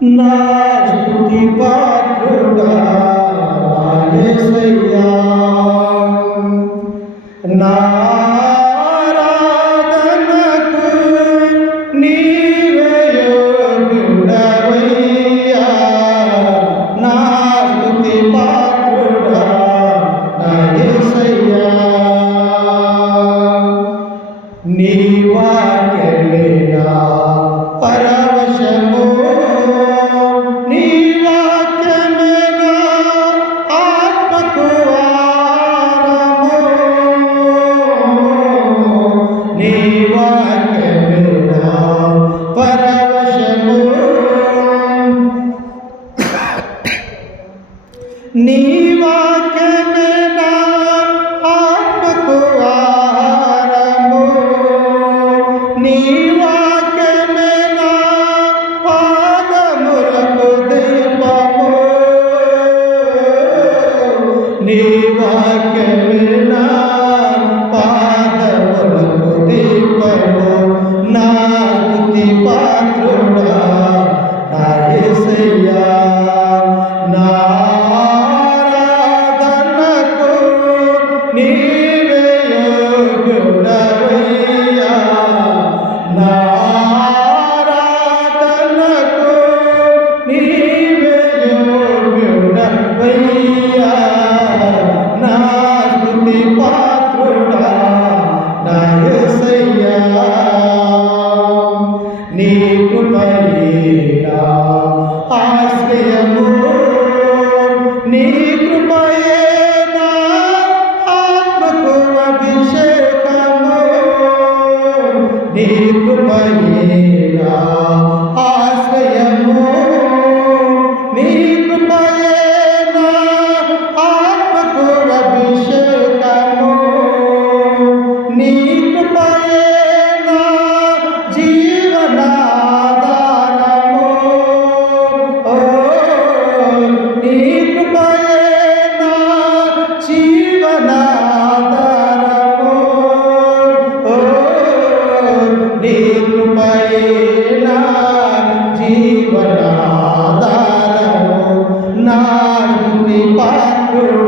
Nah, నీవాకనడా ఆత్మకు ఆహారము నీవాకనడా పాదములకు దీపము. నీవాకనడా నీకృపయేలా ఆశ్రయము నీకృపయేలా ఆత్మకు అభిషేకము నీ జీవనాధారము నా పాత్రుడు.